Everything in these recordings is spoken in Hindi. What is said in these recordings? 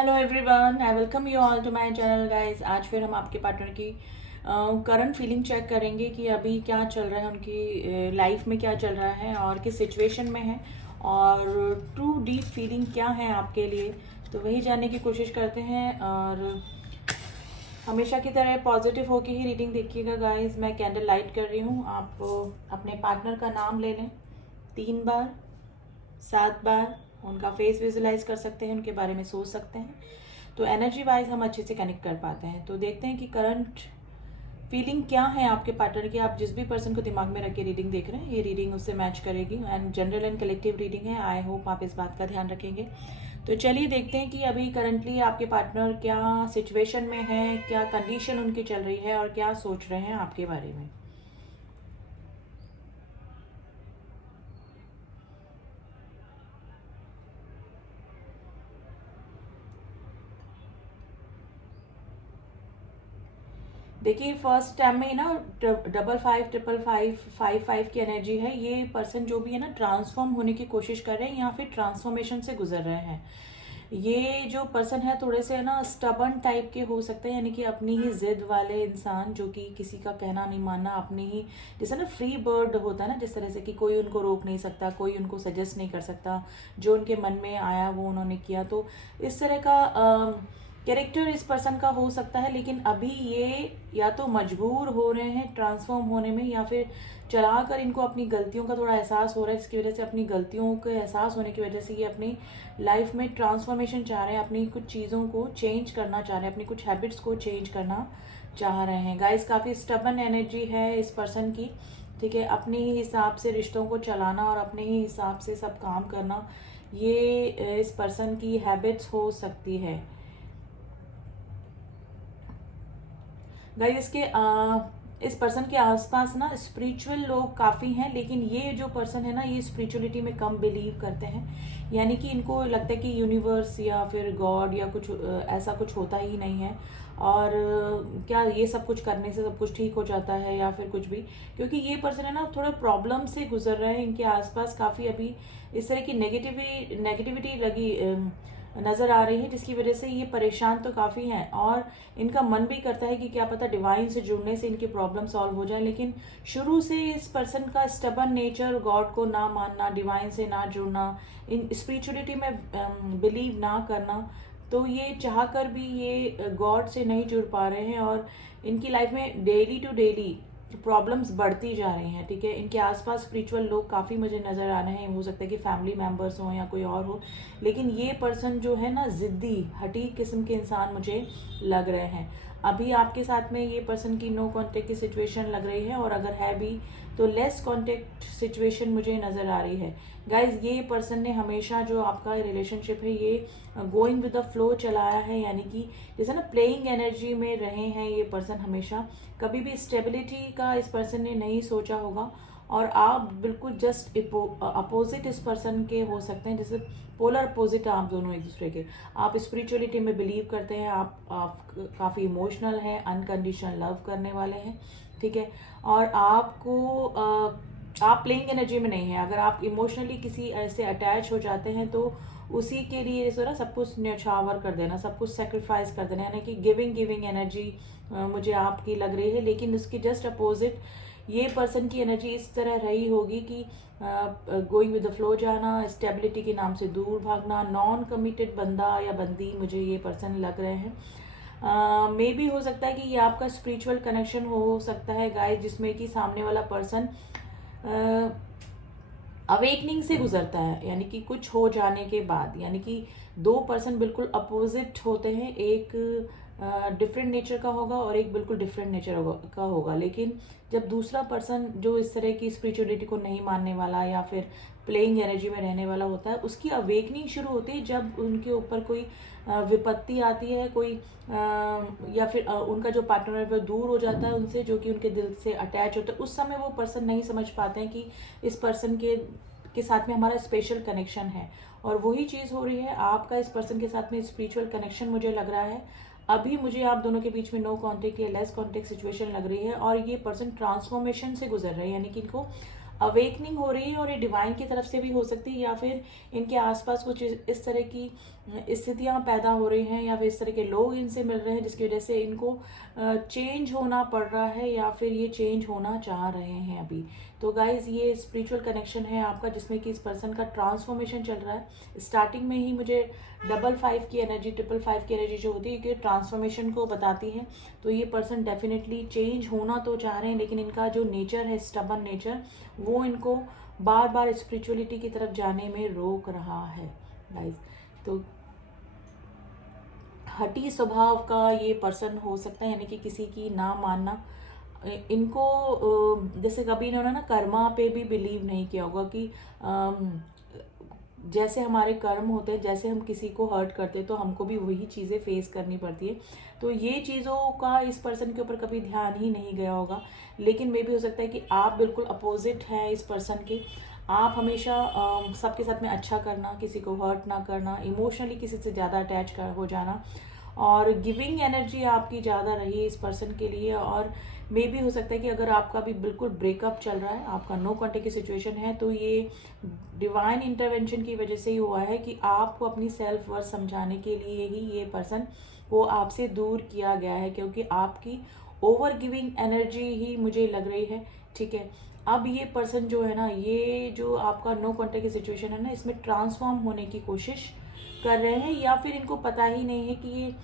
Hello everyone, I welcome you all to my channel guys. आज फिर हम आपके पार्टनर की करंट फीलिंग चेक करेंगे कि अभी क्या चल रहा है, उनकी लाइफ में क्या चल रहा है और किस सिचुएशन में है और ट्रू डीप फीलिंग क्या है आपके लिए। तो वही जानने की कोशिश करते हैं और हमेशा की तरह पॉजिटिव होके ही रीडिंग देखिएगा गाइस। मैं कैंडल लाइट कर रही हूँ। आप अपने पार्टनर का नाम ले लें 3 बार, 7 बार। उनका फेस विजुलाइज कर सकते हैं, उनके बारे में सोच सकते हैं, तो एनर्जी वाइज हम अच्छे से कनेक्ट कर पाते हैं। तो देखते हैं कि करंट फीलिंग क्या है आपके पार्टनर की। आप जिस भी पर्सन को दिमाग में रख के रीडिंग देख रहे हैं, ये रीडिंग उससे मैच करेगी and general and collective reading है। आई होप आप इस बात का ध्यान रखेंगे। तो चलिए देखते हैं कि अभी करंटली आपके पार्टनर क्या सिचुएशन में है, क्या कंडीशन उनकी चल रही है और क्या सोच रहे हैं आपके बारे में। देखिए फर्स्ट टाइम में ना 555555 की एनर्जी है। ये पर्सन जो भी है ना, ट्रांसफॉर्म होने की कोशिश कर रहे हैं या फिर ट्रांसफॉर्मेशन से गुजर रहे हैं। ये जो पर्सन है थोड़े से ना स्टबर्न टाइप के हो सकते हैं, यानी कि अपनी ही जिद वाले इंसान, जो कि किसी का कहना नहीं मानना, अपनी ही जैसे ना फ्री बर्ड होता है ना, जिस तरह से कि कोई उनको रोक नहीं सकता, कोई उनको सजेस्ट नहीं कर सकता, जो उनके मन में आया वो उन्होंने किया। तो इस तरह का कैरेक्टर इस पर्सन का हो सकता है। लेकिन अभी ये या तो मजबूर हो रहे हैं ट्रांसफॉर्म होने में, या फिर चलाकर इनको अपनी गलतियों का थोड़ा एहसास हो रहा है, जिसकी वजह से अपनी गलतियों के एहसास होने की वजह से ये अपनी लाइफ में ट्रांसफॉर्मेशन चाह रहे हैं, अपनी कुछ चीज़ों को चेंज करना चाह रहे हैं, अपनी कुछ हैबिट्स को चेंज करना चाह रहे हैं। गाइस काफ़ी स्टबन एनर्जी है इस पर्सन की, ठीक है। अपने ही हिसाब से रिश्तों को चलाना और अपने ही हिसाब से सब काम करना, ये इस पर्सन की हैबिट्स हो सकती है। गाइस इस पर्सन के आसपास ना स्पिरिचुअल लोग काफ़ी हैं, लेकिन ये जो पर्सन है ना, ये स्पिरिचुअलिटी में कम बिलीव करते हैं। यानी कि इनको लगता है कि यूनिवर्स या फिर गॉड या कुछ ऐसा कुछ होता ही नहीं है, और क्या ये सब कुछ करने से सब कुछ ठीक हो जाता है या फिर कुछ भी। क्योंकि ये पर्सन है ना थोड़ा प्रॉब्लम से गुजर रहे हैं, इनके आसपास काफ़ी अभी इस तरह की नेगेटिविटी लगी नजर आ रही है, जिसकी वजह से ये परेशान तो काफ़ी हैं। और इनका मन भी करता है कि क्या पता डिवाइन से जुड़ने से इनकी प्रॉब्लम सॉल्व हो जाए, लेकिन शुरू से इस पर्सन का स्टबन नेचर, गॉड को ना मानना, डिवाइन से ना जुड़ना, इन स्पिरिचुअलिटी में बिलीव ना करना, तो ये चाह कर भी ये गॉड से नहीं जुड़ पा रहे हैं और इनकी लाइफ में डेली टू डेली प्रॉब्लम्स बढ़ती जा रही हैं, ठीक है। इनके आसपास स्पिरिचुअल लोग काफ़ी मुझे नज़र आ रहे हैं। हो सकता है कि फैमिली मेम्बर्स हों या कोई और हो, लेकिन ये पर्सन जो है ना जिद्दी हठी किस्म के इंसान मुझे लग रहे हैं। अभी आपके साथ में ये पर्सन की नो कांटेक्ट की सिचुएशन लग रही है, और अगर है भी तो लेस कांटेक्ट सिचुएशन मुझे नज़र आ रही है। गाइज ये पर्सन ने हमेशा जो आपका रिलेशनशिप है ये गोइंग विद द फ्लो चलाया है, यानी कि जैसे ना प्लेइंग एनर्जी में रहे हैं ये पर्सन हमेशा। कभी भी स्टेबिलिटी का इस पर्सन ने नहीं सोचा होगा, और आप बिल्कुल जस्ट अपोजिट इस पर्सन के हो सकते हैं, जैसे पोलर अपोजिट आप दोनों एक दूसरे के। आप स्पिरिचुअलिटी में बिलीव करते हैं, आप काफ़ी इमोशनल हैं, अनकंडीशनल लव करने वाले हैं, ठीक है। और आप प्लेइंग एनर्जी में नहीं है। अगर आप इमोशनली किसी ऐसे अटैच हो जाते हैं तो उसी के लिए जैसे ना सब कुछ न्यौछावर कर देना, सब कुछ सेक्रीफाइस कर देना, यानी कि गिविंग एनर्जी मुझे आपकी लग रही है। लेकिन उसकी जस्ट अपोजिट ये पर्सन की एनर्जी इस तरह रही होगी कि गोइंग विद द फ्लो जाना, स्टेबिलिटी के नाम से दूर भागना, नॉन कमिटेड बंदा या बंदी मुझे ये पर्सन लग रहे हैं। मे भी हो सकता है कि ये आपका स्पिरिचुअल कनेक्शन हो सकता है गाइस, जिसमें कि सामने वाला पर्सन अवेकनिंग से गुजरता है, यानी कि कुछ हो जाने के बाद। यानी कि दो पर्सन बिल्कुल अपोजिट होते हैं, एक डिफरेंट नेचर का होगा और एक बिल्कुल डिफरेंट नेचर का होगा। लेकिन जब दूसरा पर्सन जो इस तरह की स्पिरिचुअलिटी को नहीं मानने वाला या फिर प्लेइंग एनर्जी में रहने वाला होता है, उसकी अवेकनिंग शुरू होती है जब उनके ऊपर कोई विपत्ति आती है, कोई या फिर उनका जो पार्टनर है वो दूर हो जाता है उनसे, जो कि उनके दिल से अटैच होता है। उस समय वो पर्सन नहीं समझ पाते हैं कि इस पर्सन के साथ में हमारा स्पेशल कनेक्शन है, और वही चीज़ हो रही है आपका इस पर्सन के साथ में स्पिरिचुअल कनेक्शन मुझे लग रहा है। अभी मुझे आप दोनों के बीच में नो कांटेक्ट या लेस कांटेक्ट सिचुएशन लग रही है, और ये पर्सन ट्रांसफॉर्मेशन से गुजर रहे हैं, यानी कि इनको अवेकनिंग हो रही है, और ये डिवाइन की तरफ से भी हो सकती है, या फिर इनके आसपास कुछ इस तरह की स्थितियाँ पैदा हो रही हैं या फिर इस तरह के लोग इनसे मिल रहे हैं जिसकी वजह से इनको चेंज होना पड़ रहा है या फिर ये चेंज होना चाह रहे हैं अभी। तो गाइज ये स्पिरिचुअल कनेक्शन है आपका जिसमें कि इस पर्सन का ट्रांसफॉर्मेशन चल रहा है। स्टार्टिंग में ही मुझे 555 की एनर्जी, 555 की एनर्जी जो होती है कि ट्रांसफॉर्मेशन को बताती है। तो ये पर्सन डेफिनेटली चेंज होना तो चाह रहे हैं, लेकिन इनका जो नेचर है, स्टबन नेचर, वो इनको बार बार स्पिरिचुअलिटी की तरफ जाने में रोक रहा है गाइज। तो हठी स्वभाव का ये पर्सन हो सकता है, यानी कि किसी की ना मानना। इनको जैसे कभी इन्होंने ना कर्मा पे भी बिलीव नहीं किया होगा कि जैसे हमारे कर्म होते हैं, जैसे हम किसी को हर्ट करते हैं तो हमको भी वही चीज़ें फेस करनी पड़ती है। तो ये चीज़ों का इस पर्सन के ऊपर कभी ध्यान ही नहीं गया होगा। लेकिन मे भी हो सकता है कि आप बिल्कुल अपोजिट हैं इस पर्सन के। आप हमेशा सबके साथ में अच्छा करना, किसी को हर्ट ना करना, इमोशनली किसी से ज़्यादा अटैच हो जाना, और गिविंग एनर्जी आपकी ज़्यादा रही है इस पर्सन के लिए। और मे भी हो सकता है कि अगर आपका भी बिल्कुल ब्रेकअप चल रहा है, आपका नो कॉन्टेक्ट की सिचुएशन है, तो ये डिवाइन इंटरवेंशन की वजह से ही हुआ है कि आपको अपनी सेल्फ वर्थ समझाने के लिए ही ये पर्सन को आपसे दूर किया गया है, क्योंकि आपकी ओवर गिविंग एनर्जी ही मुझे लग रही है। ठीक है, अब ये पर्सन जो है ना, ये जो आपका नो कॉन्टेक्ट की सिचुएशन है ना, इसमें ट्रांसफॉर्म होने की कोशिश कर रहे हैं, या फिर इनको पता ही नहीं है कि ये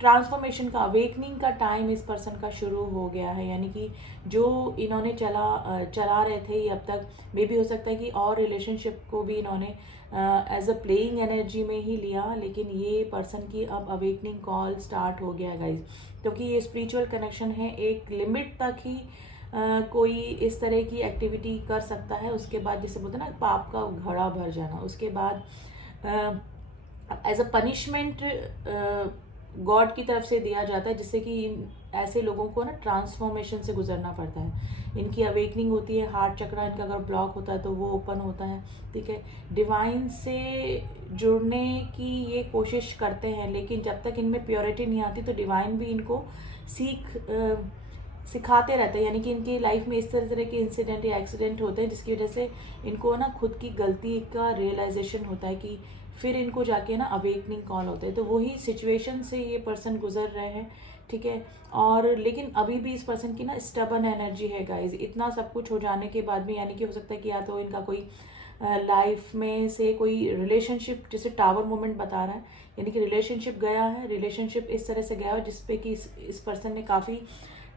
ट्रांसफॉर्मेशन का, अवेकनिंग का टाइम इस पर्सन का शुरू हो गया है। यानी कि जो इन्होंने चला रहे थे अब तक, मे भी हो सकता है कि और रिलेशनशिप को भी इन्होंने एज अ प्लेइंग एनर्जी में ही लिया, लेकिन ये पर्सन की अब अवेकनिंग कॉल स्टार्ट हो गया है गाइज। क्योंकि ये स्पिरिचुअल कनेक्शन है, एक लिमिट तक ही कोई इस तरह की एक्टिविटी कर सकता है। उसके बाद जैसे बोलते हैं ना, पाप का घड़ा भर जाना, उसके बाद एज अ पनिशमेंट गॉड की तरफ से दिया जाता है, जिससे कि ऐसे लोगों को ना ट्रांसफॉर्मेशन से गुजरना पड़ता है। इनकी अवेकनिंग होती है, हार्ट चक्रा इनका अगर ब्लॉक होता है तो वो ओपन होता है। ठीक है, डिवाइन से जुड़ने की ये कोशिश करते हैं, लेकिन जब तक इनमें प्योरिटी नहीं आती तो डिवाइन भी इनको सिखाते रहते हैं। यानी कि इनकी लाइफ में इस तरह के इंसिडेंट या एक्सीडेंट होते हैं जिसकी वजह से इनको ना खुद की गलती का रियलाइजेशन होता है, कि फिर इनको जाके ना अवेकनिंग कॉल होता है। तो वही सिचुएशन से ये पर्सन गुजर रहे हैं। ठीक है, और लेकिन अभी भी इस पर्सन की ना स्टबन एनर्जी है गाइज। इतना सब कुछ हो जाने के बाद भी, यानी कि हो सकता है कि या तो इनका कोई लाइफ में से कोई रिलेशनशिप, जैसे टावर मोमेंट बता रहा है, यानी कि रिलेशनशिप गया है, रिलेशनशिप इस तरह से गया हो जिसपे कि इस पर्सन ने काफ़ी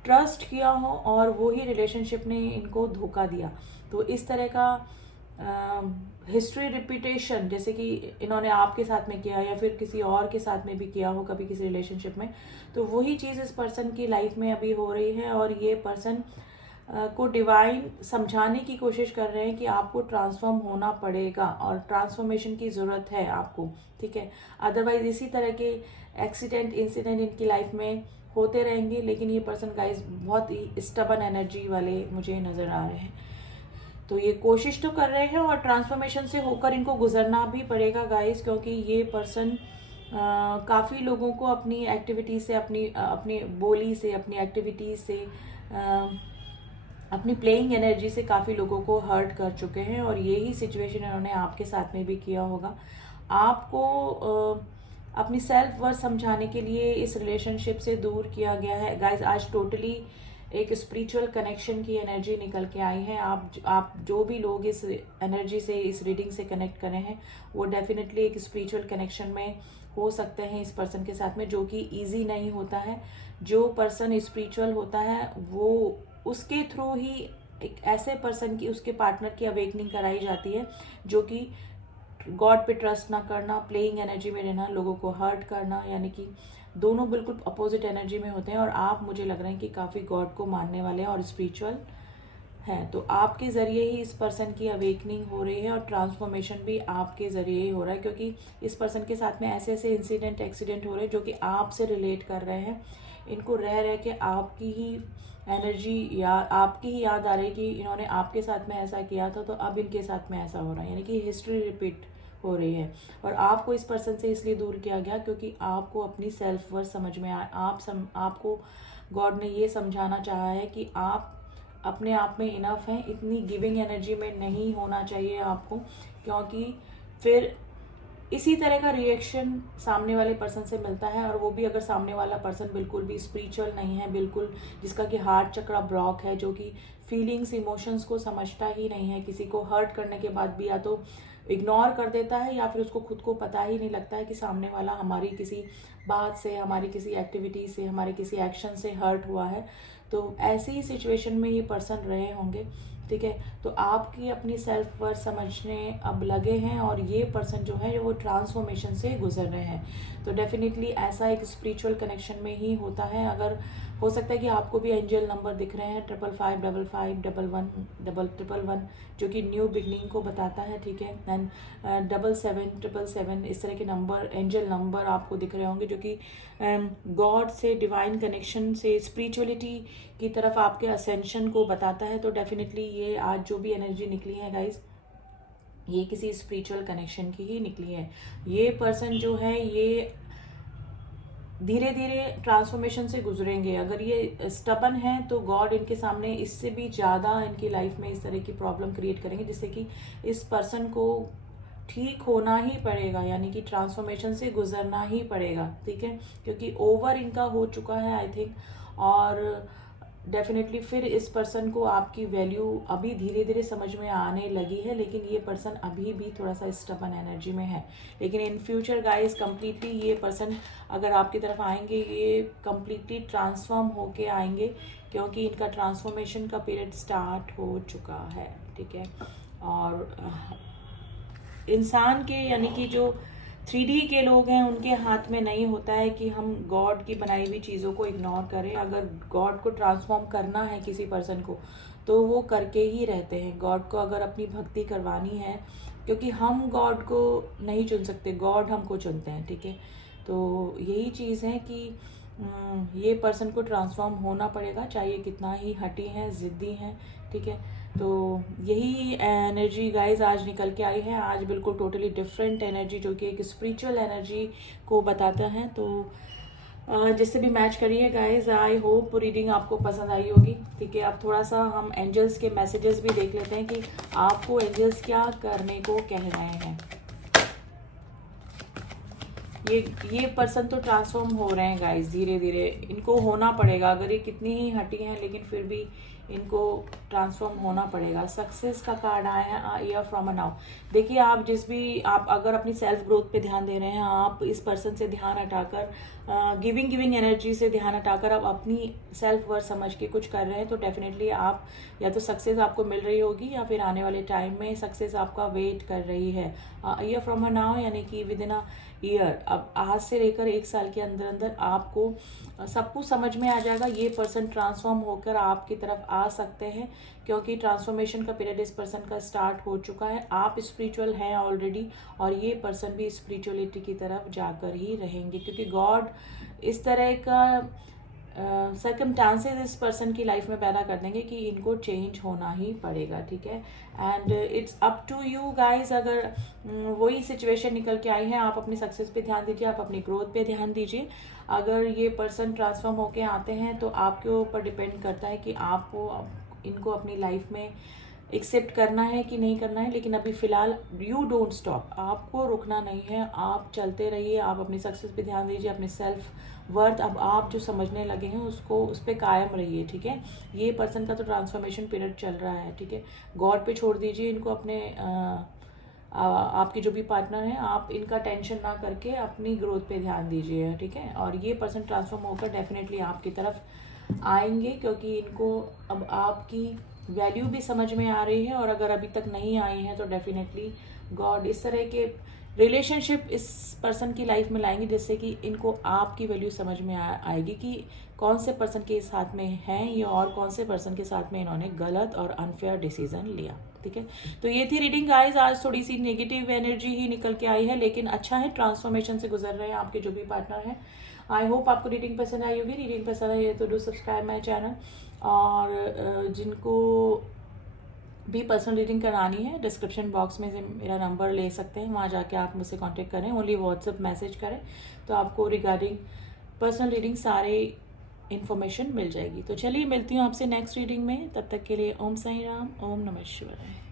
ट्रस्ट किया हो और वो ही रिलेशनशिप ने इनको धोखा दिया। तो इस तरह का हिस्ट्री रिपीटेशन, जैसे कि इन्होंने आपके साथ में किया या फिर किसी और के साथ में भी किया हो कभी किसी रिलेशनशिप में, तो वही चीज़ इस पर्सन की लाइफ में अभी हो रही है। और ये पर्सन को डिवाइन समझाने की कोशिश कर रहे हैं कि आपको ट्रांसफॉर्म होना पड़ेगा और ट्रांसफॉर्मेशन की ज़रूरत है आपको। ठीक है, अदरवाइज इसी तरह के एक्सीडेंट, इंसिडेंट इनकी लाइफ में होते रहेंगे। लेकिन ये पर्सन गाइस बहुत ही स्टबन एनर्जी वाले मुझे नज़र आ रहे हैं। तो ये कोशिश तो कर रहे हैं और ट्रांसफॉर्मेशन से होकर इनको गुजरना भी पड़ेगा गाइस, क्योंकि ये पर्सन काफ़ी लोगों को अपनी एक्टिविटी से, अपनी बोली से, अपनी एक्टिविटी से, अपनी प्लेइंग एनर्जी से काफ़ी लोगों को हर्ट कर चुके हैं। और यही सिचुएशन इन्होंने आपके साथ में भी किया होगा। आपको अपनी सेल्फ वर्थ समझाने के लिए इस रिलेशनशिप से दूर किया गया है गाइज। आज टोटली एक स्पिरिचुअल कनेक्शन की एनर्जी निकल के आई है। आप जो भी लोग इस एनर्जी से, इस रीडिंग से कनेक्ट करे हैं, वो डेफिनेटली एक स्पिरिचुअल कनेक्शन में हो सकते हैं इस पर्सन के साथ में, जो कि ईजी नहीं होता है। जो पर्सन स्पिरिचुअल होता है वो उसके थ्रू ही एक ऐसे पर्सन की, उसके पार्टनर की अवेकनिंग कराई जाती है, जो कि गॉड पे ट्रस्ट ना करना, प्लेइंग एनर्जी में रहना, लोगों को हर्ट करना, यानी कि दोनों बिल्कुल अपोजिट एनर्जी में होते हैं। और आप, मुझे लग रहा है कि काफ़ी गॉड को मानने वाले हैं और स्पिरिचुअल हैं। तो आपके ज़रिए ही इस पर्सन की अवेकनिंग हो रही है और ट्रांसफॉर्मेशन भी आपके ज़रिए ही हो रहा है, क्योंकि इस पर्सन के साथ में ऐसे ऐसे इंसिडेंट, एक्सीडेंट हो रहे हैं जो कि आपसे रिलेट कर रहे हैं। इनको रह के आपकी ही एनर्जी या आपकी ही याद आ रही है कि इन्होंने आपके साथ में ऐसा किया था, तो अब इनके साथ में ऐसा हो रहा है, यानी कि हिस्ट्री रिपीट हो रही है। और आपको इस पर्सन से इसलिए दूर किया गया क्योंकि आपको अपनी सेल्फ वर्थ समझ में आए। आपको गॉड ने ये समझाना चाहा है कि आप अपने आप में इनफ हैं, इतनी गिविंग एनर्जी में नहीं होना चाहिए आपको, क्योंकि फिर इसी तरह का रिएक्शन सामने वाले पर्सन से मिलता है, और वो भी अगर सामने वाला पर्सन बिल्कुल भी स्पिरिचुअल नहीं है, बिल्कुल जिसका कि हार्ट चक्रा ब्लॉक है, जो कि फीलिंग्स इमोशंस को समझता ही नहीं है, किसी को हर्ट करने के बाद भी या तो इग्नोर कर देता है या फिर उसको खुद को पता ही नहीं लगता है कि सामने वाला हमारी किसी बात से, हमारी किसी एक्टिविटी से, हमारे किसी एक्शन से हर्ट हुआ है, तो ऐसी ही सिचुएशन में ये पर्सन रहे होंगे। ठीक है, तो आपकी अपनी सेल्फ वर्थ समझने अब लगे हैं, और ये पर्सन जो है वो ट्रांसफॉर्मेशन से गुजर रहे हैं। तो डेफिनेटली ऐसा एक स्पिरिचुअल कनेक्शन में ही होता है। अगर हो सकता है कि आपको भी एंजल नंबर दिख रहे हैं 55551111, जो कि न्यू बिगनिंग को बताता है। ठीक है, देन 7777 इस तरह के नंबर, एंजल नंबर आपको दिख रहे होंगे, जो कि गॉड से, डिवाइन कनेक्शन से, स्पिरिचुअलिटी की तरफ आपके असेंशन को बताता है। तो डेफिनेटली ये आज जो भी एनर्जी निकली है गाइज, ये किसी स्पिरिचुअल कनेक्शन की ही निकली है। ये पर्सन जो है ये धीरे धीरे ट्रांसफॉर्मेशन से गुजरेंगे। अगर ये स्टबन है तो गॉड इनके सामने इससे भी ज़्यादा इनकी लाइफ में इस तरह की प्रॉब्लम क्रिएट करेंगे, जिससे कि इस पर्सन को ठीक होना ही पड़ेगा, यानी कि ट्रांसफॉर्मेशन से गुजरना ही पड़ेगा। ठीक है, क्योंकि ओवर इनका हो चुका है आई थिंक, और डेफिनेटली फिर इस पर्सन को आपकी वैल्यू अभी धीरे धीरे समझ में आने लगी है, लेकिन ये पर्सन अभी भी थोड़ा सा स्टबन एनर्जी में है। लेकिन इन फ्यूचर गाइस कंप्लीटली ये पर्सन अगर आपकी तरफ आएंगे, ये कंप्लीटली ट्रांसफॉर्म होके आएंगे, क्योंकि इनका ट्रांसफॉर्मेशन का पीरियड स्टार्ट हो चुका है। ठीक है, और इंसान के, यानी कि जो 3D के लोग हैं, उनके हाथ में नहीं होता है कि हम गॉड की बनाई हुई चीज़ों को इग्नोर करें। अगर गॉड को ट्रांसफॉर्म करना है किसी पर्सन को, तो वो करके ही रहते हैं। गॉड को अगर अपनी भक्ति करवानी है, क्योंकि हम गॉड को नहीं चुन सकते, गॉड हमको चुनते हैं। ठीक है, तो यही चीज़ है कि ये पर्सन को ट्रांसफॉर्म होना पड़ेगा, चाहे कितना ही हटी हैं, ज़िद्दी हैं। ठीक है, तो यही एनर्जी गाइज आज निकल के आई है। आज बिल्कुल टोटली डिफरेंट एनर्जी, जो कि एक स्पिरिचुअल एनर्जी को बताता है। तो जिससे भी मैच करिए गाइज, आई होप रीडिंग आपको पसंद आई होगी। ठीक है, अब थोड़ा सा हम एंजल्स के मैसेजेस भी देख लेते हैं कि आपको एंजल्स क्या करने को कह रहे हैं। ये पर्सन तो ट्रांसफॉर्म हो रहे हैं गाइस, धीरे धीरे इनको होना पड़ेगा। अगर ये कितनी ही हटी हैं, लेकिन फिर भी इनको ट्रांसफॉर्म होना पड़ेगा। सक्सेस का कार्ड आया है, ईयर फ्रॉम अ नाउ। देखिए, आप अगर अपनी सेल्फ ग्रोथ पे ध्यान दे रहे हैं, आप इस पर्सन से ध्यान हटाकर गिविंग एनर्जी से ध्यान हटाकर आप अपनी सेल्फ वर्थ समझ के कुछ कर रहे हैं, तो डेफिनेटली आप या तो सक्सेस आपको मिल रही होगी, या फिर आने वाले टाइम में सक्सेस आपका वेट कर रही है। ईयर फ्रॉम अ नाउ यानी कि विद इन अ ईयर, अब आज से लेकर 1 साल के अंदर अंदर आपको सब कुछ समझ में आ जाएगा। ये पर्सन ट्रांसफॉर्म होकर आपकी तरफ आ सकते हैं, क्योंकि ट्रांसफॉर्मेशन का पीरियड इस पर्सन का स्टार्ट हो चुका है। आप स्पिरिचुअल हैं ऑलरेडी, और ये पर्सन भी स्पिरिचुअलिटी की तरफ जाकर ही रहेंगे, क्योंकि गॉड इस तरह का सर्कमस्टांसेस इस पर्सन की लाइफ में पैदा कर देंगे कि इनको चेंज होना ही पड़ेगा। ठीक है, and it's up to you guys. अगर वही सिचुएशन निकल के आई है, आप अपनी सक्सेस पे ध्यान दीजिए, आप अपनी ग्रोथ पे ध्यान दीजिए। अगर ये पर्सन ट्रांसफॉर्म होके आते हैं, तो आपके ऊपर डिपेंड करता है कि आपको इनको अपनी लाइफ में एक्सेप्ट करना है कि नहीं करना है। लेकिन अभी फ़िलहाल यू डोंट स्टॉप, आपको रुकना नहीं है, आप चलते रहिए। आप अपनी सक्सेस पे ध्यान दीजिए, अपने सेल्फ वर्थ अब आप जो समझने लगे हैं उसको, उस पर कायम रहिए। ठीक है, ये पर्सन का तो ट्रांसफॉर्मेशन पीरियड चल रहा है। ठीक है, गॉड पे छोड़ दीजिए इनको, अपने आपके जो भी पार्टनर हैं, आप इनका टेंशन ना करके अपनी ग्रोथ पे ध्यान दीजिए। ठीक है, और ये पर्सन ट्रांसफॉर्म होकर डेफिनेटली आपकी तरफ आएंगे, क्योंकि इनको अब आपकी वैल्यू भी समझ में आ रही है। और अगर अभी तक नहीं आई है, तो डेफिनेटली गॉड इस तरह के रिलेशनशिप इस पर्सन की लाइफ में लाएंगे, जिससे कि इनको आपकी वैल्यू समझ में आएगी कि कौन से पर्सन के साथ में हैं ये, और कौन से पर्सन के साथ में इन्होंने गलत और अनफेयर डिसीजन लिया। ठीक है, तो ये थी रीडिंग गाइज। आज थोड़ी सी नेगेटिव एनर्जी ही निकल के आई है, लेकिन अच्छा है, ट्रांसफॉर्मेशन से गुजर रहे हैं आपके जो भी पार्टनर हैं। आई होप आपको रीडिंग पसंद आई होगी। रीडिंग पसंद आई है तो डू सब्सक्राइब माई चैनल, और जिनको भी पर्सनल रीडिंग करानी है, डिस्क्रिप्शन बॉक्स में से मेरा नंबर ले सकते हैं, वहाँ जाके आप मुझसे कांटेक्ट करें। ओनली व्हाट्सएप मैसेज करें, तो आपको रिगार्डिंग पर्सनल रीडिंग सारे इन्फॉर्मेशन मिल जाएगी। तो चलिए, मिलती हूँ आपसे नेक्स्ट रीडिंग में। तब तक के लिए ओम साईं राम, ओम नमः शिवाय।